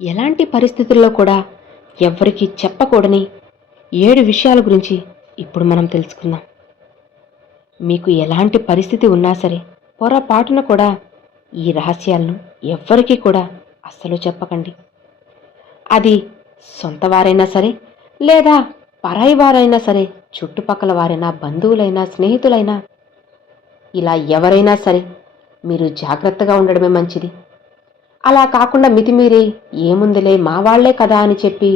ఎలాంటి పరిస్థితుల్లో కూడా ఎవ్వరికీ చెప్పకూడని ఏడు విషయాల గురించి ఇప్పుడు మనం తెలుసుకుందాం. మీకు ఎలాంటి పరిస్థితి ఉన్నా సరే పొరపాటున కూడా ఈ రహస్యాలను ఎవ్వరికీ కూడా అస్సలు చెప్పకండి. అది సొంత వారైనా సరే లేదా పరాయి వారైనా సరే చుట్టుపక్కల వారైనా బంధువులైనా స్నేహితులైనా ఇలా ఎవరైనా సరే మీరు జాగ్రత్తగా ఉండడమే మంచిది. అలా కాకుండా మితిమీరి ఏముందిలే మా వాళ్ళే కదా అని చెప్పి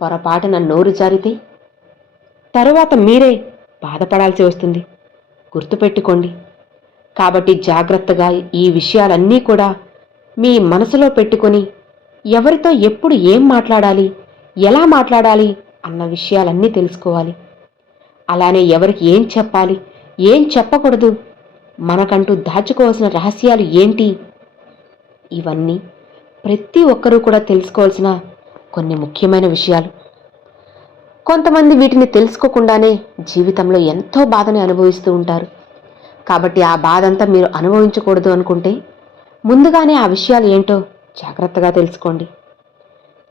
పొరపాటున నోరు జారితే? తరువాత మీరే బాధపడాల్సి వస్తుంది. గుర్తుపెట్టుకోండి. కాబట్టి జాగ్రత్తగా ఈ విషయాలన్నీ కూడా మీ మనసులో పెట్టుకొని ఎవరితో ఎప్పుడు ఏం మాట్లాడాలి ఎలా మాట్లాడాలి అన్న విషయాలన్నీ తెలుసుకోవాలి. అలానే ఎవరికి ఏం చెప్పాలి ఏం చెప్పకూడదు మనకంటూ దాచుకోవాల్సిన రహస్యాలు ఏంటి ఇవన్నీ ప్రతి ఒక్కరూ కూడా తెలుసుకోవాల్సిన కొన్ని ముఖ్యమైన విషయాలు. కొంతమంది వీటిని తెలుసుకోకుండానే జీవితంలో ఎంతో బాధని అనుభవిస్తూ ఉంటారు. కాబట్టి ఆ బాధ అంతా మీరు అనుభవించకూడదు అనుకుంటే ముందుగానే ఆ విషయాలు ఏంటో జాగ్రత్తగా తెలుసుకోండి.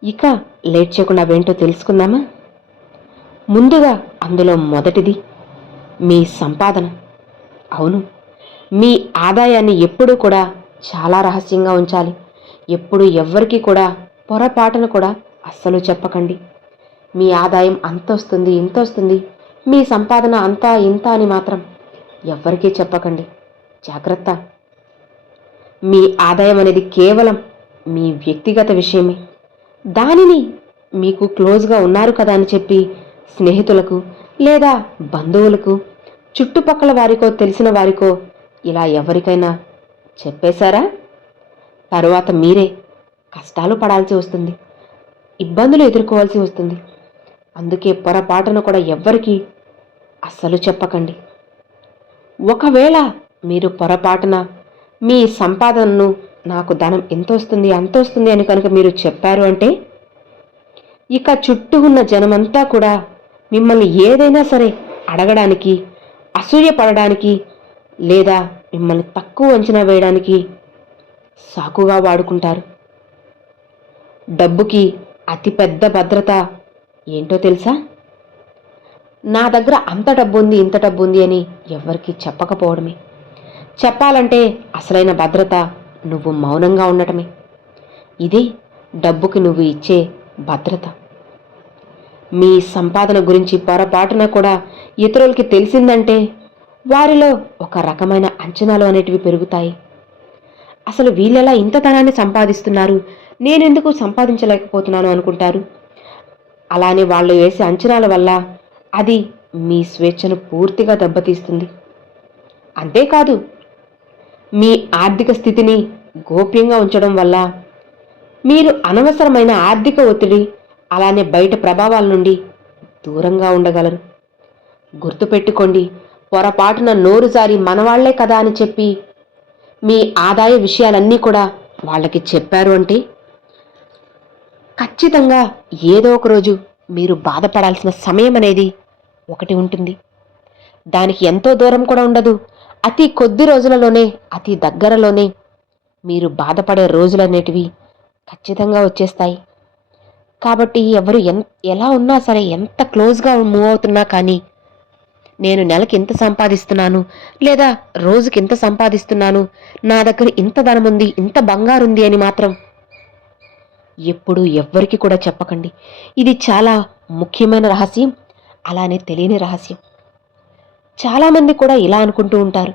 ఇక లేట్ చేయకుండా అవేంటో తెలుసుకుందామా? ముందుగా అందులో మొదటిది మీ సంపాదన. అవును మీ ఆదాయాన్ని ఎప్పుడూ కూడా చాలా రహస్యంగా ఉంచాలి. ఎప్పుడు ఎవ్వరికీ కూడా పొరపాటును కూడా అస్సలు చెప్పకండి. మీ ఆదాయం అంత వస్తుంది ఇంత వస్తుంది మీ సంపాదన అంతా ఇంత అని మాత్రం ఎవ్వరికీ చెప్పకండి. జాగ్రత్త. మీ ఆదాయం అనేది కేవలం మీ వ్యక్తిగత విషయమే. దానిని మీకు క్లోజ్గా ఉన్నారు కదా అని చెప్పి స్నేహితులకు లేదా బంధువులకు చుట్టుపక్కల వారికో తెలిసిన వారికో ఇలా ఎవరికైనా చెప్పేశారా? తరువాత మీరే కష్టాలు పడాల్సి వస్తుంది ఇబ్బందులు ఎదుర్కోవాల్సి వస్తుంది. అందుకే పొరపాటున కూడా ఎవ్వరికీ అస్సలు చెప్పకండి. ఒకవేళ మీరు పొరపాటున మీ సంపాదనను నాకు ధనం ఎంత వస్తుంది అంత వస్తుంది అని కనుక మీరు చెప్పారు అంటే ఇక చుట్టూ ఉన్న జనమంతా కూడా మిమ్మల్ని ఏదైనా సరే అడగడానికి అసూయపడడానికి లేదా మిమ్మల్ని తక్కువ అంచనా వేయడానికి సాకుగా వాడుకుంటారు. డబ్బుకి అతిపెద్ద భద్రత ఏంటో తెలుసా? నా దగ్గర అంత డబ్బు ఉంది ఇంత డబ్బు ఉంది అని ఎవ్వరికీ చెప్పకపోవడమే. చెప్పాలంటే అసలైన భద్రత నువ్వు మౌనంగా ఉండటమే. ఇది డబ్బుకి నువ్వు ఇచ్చే భద్రత. మీ సంపాదన గురించి పొరపాటున కూడా ఇతరులకి తెలిసిందంటే వారిలో ఒక రకమైన అంచనాలు అనేటివి పెరుగుతాయి. అసలు వీళ్ళెలా ఇంత ధనాన్ని సంపాదిస్తున్నారు? నేనెందుకు సంపాదించలేకపోతున్నాను అనుకుంటారు? అలానే వాళ్ళు వేసే అంచనాల వల్ల అది మీ స్వేచ్ఛను పూర్తిగా దెబ్బతీస్తుంది. అంతేకాదు మీ ఆర్థిక స్థితిని గోప్యంగా ఉంచడం వల్ల మీరు అనవసరమైన ఆర్థిక ఒత్తిడి అలానే బయట ప్రభావాల నుండి దూరంగా ఉండగలరు. గుర్తుపెట్టుకోండి పొరపాటున నోరుజారి మనవాళ్ళే కదా అని చెప్పి మీ ఆదాయ విషయాలన్నీ కూడా వాళ్ళకి చెప్పారు అంటే? ఖచ్చితంగా ఏదో ఒక రోజు మీరు బాధపడాల్సిన సమయం అనేది ఒకటి ఉంటుంది. దానికి ఎంతో దూరం కూడా ఉండదు. అతి కొద్ది రోజులలోనే అతి దగ్గరలోనే మీరు బాధపడే రోజులనేటివి ఖచ్చితంగా వచ్చేస్తాయి. కాబట్టి ఎవరు ఎన్ ఎలా ఉన్నా సరే ఎంత క్లోజ్గా మూవ్ అవుతున్నా కానీ నేను నెలకి ఇంత సంపాదిస్తున్నాను లేదా రోజుకి ఇంత సంపాదిస్తున్నాను నా దగ్గర ఇంత ధనం ఉంది ఇంత బంగారు ఉంది అని మాత్రం ఎప్పుడు ఎవ్వరికి కూడా చెప్పకండి. ఇది చాలా ముఖ్యమైన రహస్యం అలానే తెలియని రహస్యం. చాలామంది కూడా ఇలా అనుకుంటూ ఉంటారు.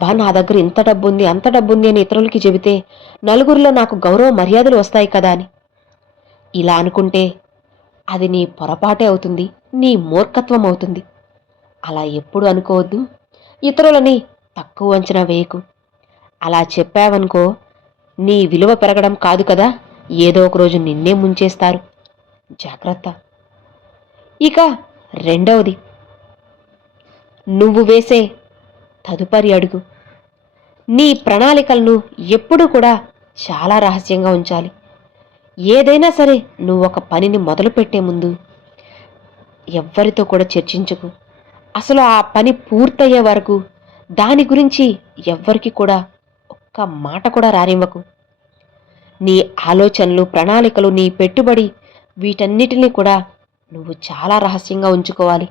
బా నా దగ్గర ఇంత డబ్బు ఉంది అంత డబ్బు ఉంది అని ఇతరులకి చెబితే నలుగురిలో నాకు గౌరవ మర్యాదలు వస్తాయి కదా అని. ఇలా అనుకుంటే అది నీ పొరపాటే అవుతుంది నీ మూర్ఖత్వం అవుతుంది. అలా ఎప్పుడు అనుకోవద్దు. ఇతరులని తక్కువ అంచనా వేయకు. అలా చెప్పావనుకో నీ విలువ పెరగడం కాదు కదా ఏదో ఒక రోజు నిన్నే ముంచేస్తారు. జాగ్రత్త. ఇక రెండవది. నువ్వు వేసే తదుపరి అడుగు. నీ ప్రణాళికలను ఎప్పుడూ కూడా చాలా రహస్యంగా ఉంచాలి. ఏదైనా సరే నువ్వు ఒక పనిని మొదలుపెట్టే ముందు ఎవ్వరితో కూడా చర్చించకు. అసలు ఆ పని పూర్తయ్యే వరకు దాని గురించి ఎవ్వరికి కూడా ఒక్క మాట కూడా రానివ్వకు. నీ ఆలోచనలు ప్రణాళికలు నీ పెట్టుబడి వీటన్నిటినీ కూడా నువ్వు చాలా రహస్యంగా ఉంచుకోవాలి.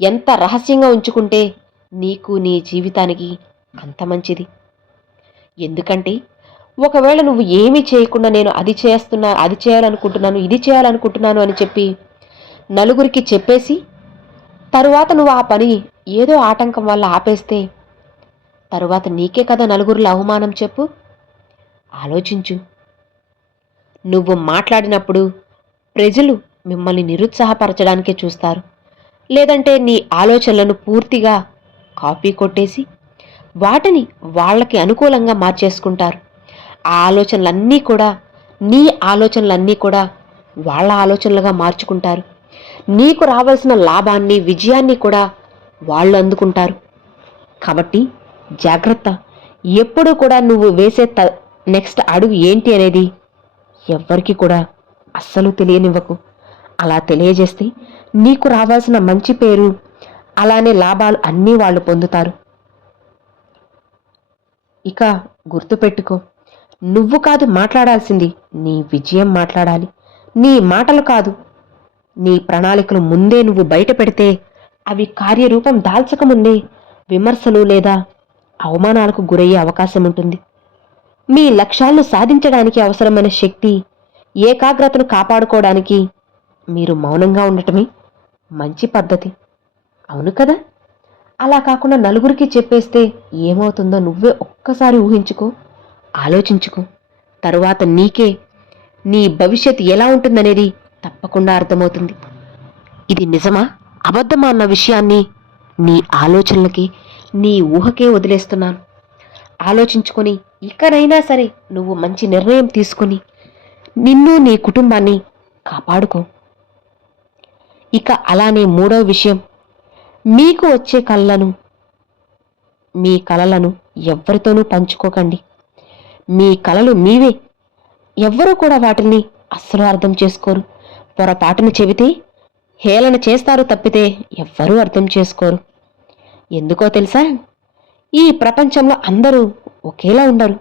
ఎంత రహస్యంగా ఉంచుకుంటే నీకు నీ జీవితానికి అంత మంచిది. ఎందుకంటే ఒకవేళ నువ్వు ఏమీ చేయకుండా నేను అది చేస్తున్నా అది చేయాలనుకుంటున్నాను ఇది చేయాలనుకుంటున్నాను అని చెప్పి నలుగురికి చెప్పేసి తరువాత నువ్వు ఆ పని ఏదో ఆటంకం వల్ల ఆపేస్తే తరువాత నీకే కదా నలుగురిలో అవమానం చెప్పు. ఆలోచించు. నువ్వు మాట్లాడినప్పుడు ప్రజలు మిమ్మల్ని నిరుత్సాహపరచడానికే చూస్తారు. లేదంటే నీ ఆలోచనలను పూర్తిగా కాపీ కొట్టేసి వాటిని వాళ్ళకి అనుకూలంగా మార్చేసుకుంటారు. ఆ ఆలోచనలన్నీ కూడా నీ ఆలోచనలన్నీ కూడా వాళ్ళ ఆలోచనలుగా మార్చుకుంటారు. నీకు రావాల్సిన లాభాన్ని విజయాన్ని కూడా వాళ్ళు అందుకుంటారు. కాబట్టి జాగ్రత్త. ఎప్పుడూ కూడా నువ్వు వేసే త నెక్స్ట్ అడుగు ఏంటి అనేది ఎవ్వరికి కూడా అస్సలు తెలియనివ్వకు. అలా తెలియజేస్తే నీకు రావాల్సిన మంచి పేరు అలానే లాభాలు అన్నీ వాళ్ళు పొందుతారు. ఇక గుర్తుపెట్టుకో నువ్వు కాదు మాట్లాడాల్సింది నీ విజయం మాట్లాడాలి. నీ మాటలు కాదు నీ ప్రణాళికలు ముందే నువ్వు బయటపెడితే అవి కార్యరూపం దాల్చకముందే విమర్శలు లేదా అవమానాలకు గురయ్యే అవకాశం ఉంటుంది. మీ లక్ష్యాలను సాధించడానికి అవసరమైన శక్తి ఏకాగ్రతను కాపాడుకోవడానికి మీరు మౌనంగా ఉండటమే మంచి పద్ధతి. అవును కదా? అలా కాకుండా నలుగురికి చెప్పేస్తే ఏమవుతుందో నువ్వే ఒక్కసారి ఊహించుకో ఆలోచించుకో. తరువాత నీకే నీ భవిష్యత్ ఎలా ఉంటుందనేది తప్పకుండా అర్థమవుతుంది. ఇది నిజమా? అబద్ధమా అన్న విషయాన్ని నీ ఆలోచనలకి నీ ఊహకే వదిలేస్తున్నాను. ఆలోచించుకొని ఇకనైనా సరే నువ్వు మంచి నిర్ణయం తీసుకొని నిన్ను నీ కుటుంబాన్ని కాపాడుకో. ఇక అలానే మూడో విషయం. మీకు వచ్చే కళ్ళను మీ కలలను ఎవరితోనూ పంచుకోకండి. మీ కలలు మీవే. ఎవ్వరూ కూడా వాటిని అస్సలు అర్థం చేసుకోరు. పొరపాటును చెబితే హేళన చేస్తారు తప్పితే ఎవ్వరూ అర్థం చేసుకోరు. ఎందుకో తెలుసా? ఈ ప్రపంచంలో అందరూ ఒకేలా ఉండరు.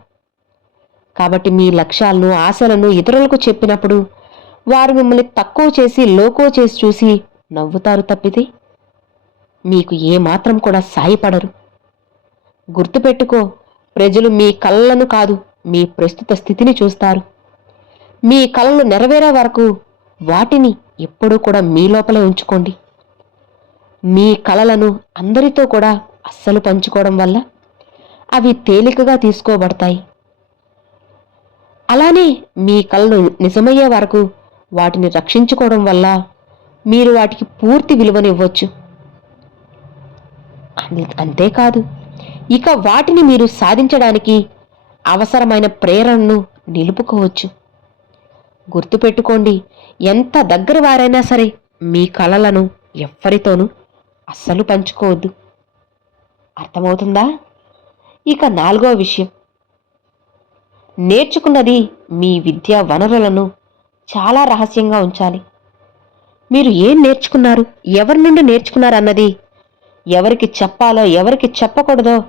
కాబట్టి మీ లక్ష్యాలను ఆశలను ఇతరులకు చెప్పినప్పుడు వారు మిమ్మల్ని తక్కువ చేసి లోకో చేసి చూసి నవ్వుతారు తప్పితే మీకు ఏమాత్రం కూడా సాయపడరు. గుర్తుపెట్టుకో ప్రజలు మీ కళ్ళను కాదు మీ ప్రస్తుత స్థితిని చూస్తారు. మీ కళలు నెరవేరే వరకు వాటిని ఎప్పుడూ కూడా మీ లోపలే ఉంచుకోండి. మీ కళలను అందరితో కూడా అస్సలు పంచుకోవడం వల్ల అవి తేలికగా తీసుకోబడతాయి. అలానే మీ కళలు నిజమయ్యే వరకు వాటిని రక్షించుకోవడం వల్ల మీరు వాటికి పూర్తి విలువనివ్వచ్చు అంతేకాదు ఇక వాటిని మీరు సాధించడానికి అవసరమైన ప్రేరణను నిలుపుకోవచ్చు. గుర్తుపెట్టుకోండి ఎంత దగ్గర వారైనా సరే మీ కళలను ఎవ్వరితోనూ అస్సలు పంచుకోవద్దు. అర్థమవుతుందా? ఇక నాలుగో విషయం. నేర్చుకున్నది మీ విద్యా వనరులను చాలా రహస్యంగా ఉంచాలి. మీరు ఏం నేర్చుకున్నారు ఎవరి నుండి నేర్చుకున్నారు అన్నది ఎవరికి చెప్పాలో ఎవరికి చెప్పకూడదో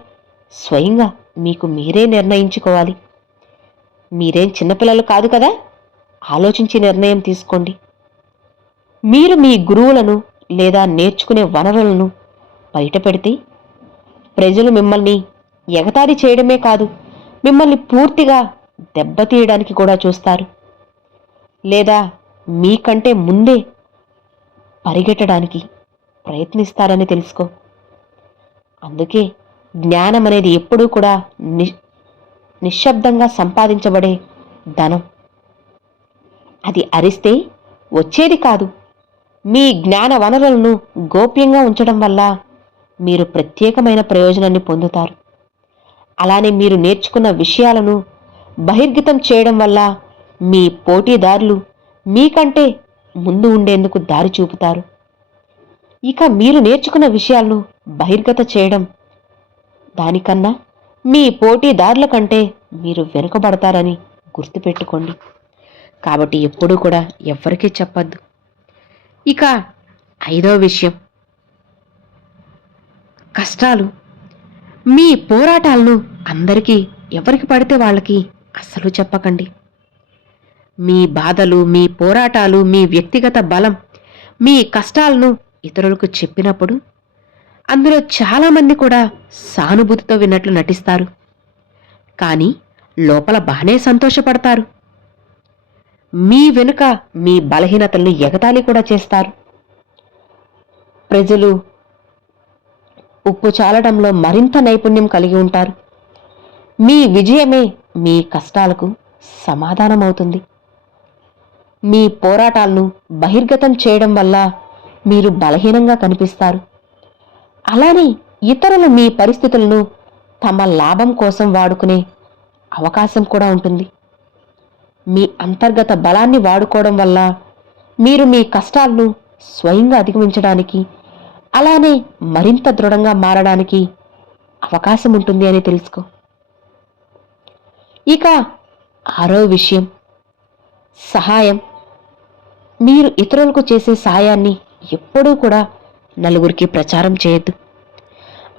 స్వయంగా మీకు మీరే నిర్ణయించుకోవాలి. మీరేం చిన్నపిల్లలు కాదు కదా? ఆలోచించి నిర్ణయం తీసుకోండి. మీరు మీ గురువులను లేదా నేర్చుకునే వనరులను బయట పెడితే ప్రజలు మిమ్మల్ని ఎగతాళి చేయడమే కాదు మిమ్మల్ని పూర్తిగా దెబ్బతీయడానికి కూడా చూస్తారు. లేదా మీకంటే ముందే పరిగెట్టడానికి ప్రయత్నిస్తారని తెలుసుకో. అందుకే జ్ఞానం అనేది ఎప్పుడూ కూడా ని నిశ్శబ్దంగా సంపాదించబడే ధనం. అది అరిస్తే వచ్చేది కాదు. మీ జ్ఞాన వనరులను గోప్యంగా ఉంచడం వల్ల మీరు ప్రత్యేకమైన ప్రయోజనాన్ని పొందుతారు. అలానే మీరు నేర్చుకున్న విషయాలను బహిర్గతం చేయడం వల్ల మీ పోటీదారులు మీకంటే ముందు ఉండేందుకు దారి చూపుతారు. ఇక మీరు నేర్చుకున్న విషయాలను బహిర్గత చేయడం దానికన్నా మీ పోటీదారుల కంటే మీరు వెనుకబడతారని గుర్తుపెట్టుకోండి. కాబట్టి ఎప్పుడూ కూడా ఎవ్వరికీ చెప్పద్దు. ఇక ఐదో విషయం. కష్టాలు. మీ పోరాటాలను అందరికీ ఎవరికి పడితే వాళ్ళకి అస్సలు చెప్పకండి. మీ బాధలు మీ పోరాటాలు మీ వ్యక్తిగత బలం మీ కష్టాలను ఇతరులకు చెప్పినప్పుడు అందులో చాలామంది కూడా సానుభూతితో విన్నట్లు నటిస్తారు. కానీ లోపల బాగానే సంతోషపడతారు. మీ వెనుక మీ బలహీనతల్ని ఎగతాళి కూడా చేస్తారు. ప్రజలు ఉప్పు చాలడంలో మరింత నైపుణ్యం కలిగి ఉంటారు. మీ విజయమే మీ కష్టాలకు సమాధానం అవుతుంది మీ పోరాటాలను బహిర్గతం చేయడం వల్ల మీరు బలహీనంగా కనిపిస్తారు. అలానే ఇతరులు మీ పరిస్థితులను తమ లాభం కోసం వాడుకునే అవకాశం కూడా ఉంటుంది. మీ అంతర్గత బలాన్ని వాడుకోవడం వల్ల మీరు మీ కష్టాలను స్వయంగా అధిగమించడానికి అలానే మరింత దృఢంగా మారడానికి అవకాశం ఉంటుంది అని తెలుసుకో. ఇక ఆరో విషయం సహాయం. మీరు ఇతరులకు చేసే సాయాన్ని ఎప్పుడూ కూడా నలుగురికి ప్రచారం చేయొద్దు.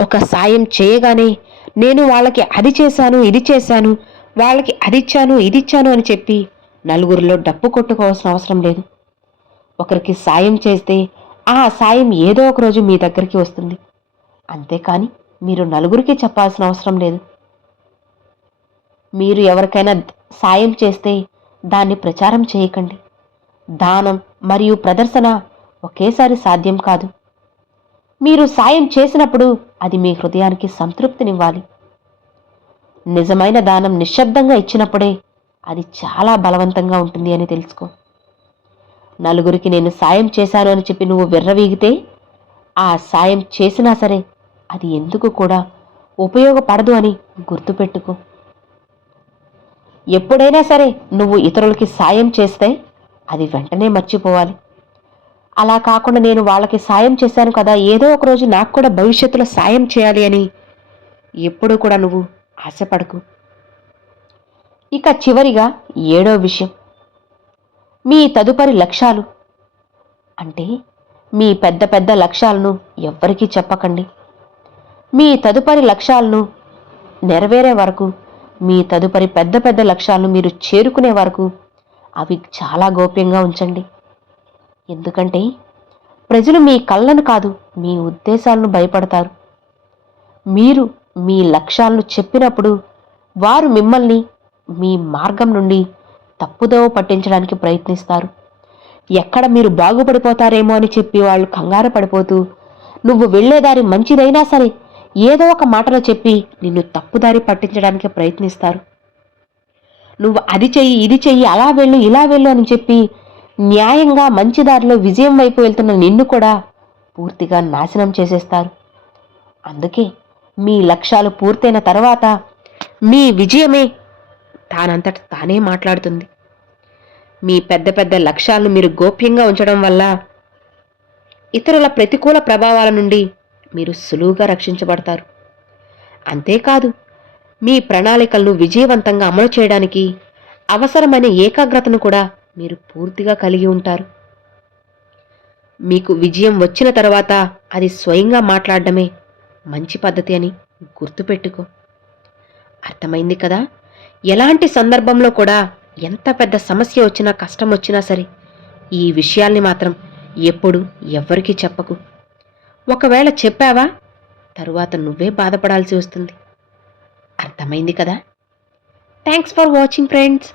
ఒక సాయం చేయగానే నేను వాళ్ళకి అది చేశాను ఇది చేశాను వాళ్ళకి అది ఇచ్చాను అని చెప్పి నలుగురిలో డప్పు కొట్టుకోవాల్సిన అవసరం లేదు. ఒకరికి సాయం చేస్తే ఆ సాయం ఏదో ఒక రోజు మీ దగ్గరికి వస్తుంది. అంతేకాని మీరు నలుగురికి చెప్పాల్సిన అవసరం లేదు. మీరు ఎవరికైనా సాయం చేస్తే దాన్ని ప్రచారం చేయకండి. దానం మరియు ప్రదర్శన ఒకేసారి సాధ్యం కాదు. మీరు సాయం చేసినప్పుడు అది మీ హృదయానికి సంతృప్తినివ్వాలి. నిజమైన దానం నిశ్శబ్దంగా ఇచ్చినప్పుడే అది చాలా బలవంతంగా ఉంటుంది అని తెలుసుకో. నలుగురికి నేను సాయం చేశాను అని చెప్పి నువ్వు విర్రవీగితే ఆ సాయం చేసినా సరే అది ఎందుకు కూడా ఉపయోగపడదు అని గుర్తుపెట్టుకో. ఎప్పుడైనా సరే నువ్వు ఇతరులకి సాయం చేస్తే అది వెంటనే మర్చిపోవాలి. అలా కాకుండా నేను వాళ్ళకి సాయం చేశాను కదా ఏదో ఒక రోజు నాకు కూడా భవిష్యత్తులో సాయం చేయాలి అని ఎప్పుడూ కూడా నువ్వు ఆశపడకు. ఇక చివరిగా ఏడో విషయం. మీ తదుపరి లక్ష్యాలు. అంటే మీ పెద్ద పెద్ద లక్ష్యాలను ఎవ్వరికీ చెప్పకండి. మీ తదుపరి లక్ష్యాలను నెరవేరే వరకు మీ తదుపరి పెద్ద పెద్ద లక్ష్యాలను మీరు చేరుకునే వరకు అవి చాలా గోప్యంగా ఉంచండి. ఎందుకంటే ప్రజలు మీ కళ్ళను కాదు మీ ఉద్దేశాలను భయపడతారు. మీరు మీ లక్ష్యాలను చెప్పినప్పుడు వారు మిమ్మల్ని మీ మార్గం నుండి తప్పుదోవ పట్టించడానికి ప్రయత్నిస్తారు. ఎక్కడ మీరు బాగుపడిపోతారేమో అని చెప్పి వాళ్ళు కంగారు పడిపోతూ నువ్వు వెళ్ళేదారి మంచిదైనా సరే ఏదో ఒక మాటలో చెప్పి నిన్ను తప్పుదారి పట్టించడానికి ప్రయత్నిస్తారు. నువ్వు అది చెయ్యి ఇది చెయ్యి అలా వెళ్ళు ఇలా వెళ్ళు అని చెప్పి న్యాయంగా మంచి దారిలో విజయం వైపు వెళ్తున్న నిన్ను కూడా పూర్తిగా నాశనం చేసేస్తారు. అందుకే మీ లక్ష్యాలు పూర్తయిన తర్వాత మీ విజయమే తానంతట తానే మాట్లాడుతుంది. మీ పెద్ద పెద్ద లక్ష్యాలను మీరు గోప్యంగా ఉంచడం వల్ల ఇతరుల ప్రతికూల ప్రభావాల నుండి మీరు సులువుగా రక్షించబడతారు. అంతేకాదు మీ ప్రణాళికలను విజయవంతంగా అమలు చేయడానికి అవసరమైన ఏకాగ్రతను కూడా మీరు పూర్తిగా కలిగి ఉంటారు. మీకు విజయం వచ్చిన తర్వాత అది స్వయంగా మాట్లాడడమే మంచి పద్ధతి అని గుర్తుపెట్టుకో. అర్థమైంది కదా? ఎలాంటి సందర్భంలో కూడా ఎంత పెద్ద సమస్య వచ్చినా కష్టం వచ్చినా సరే ఈ విషయాల్ని మాత్రం ఎప్పుడు ఎవ్వరికీ చెప్పకు. ఒకవేళ చెప్పావా తరువాత నువ్వే బాధపడాల్సి వస్తుంది. అర్థమైంది కదా? Thanks for watching friends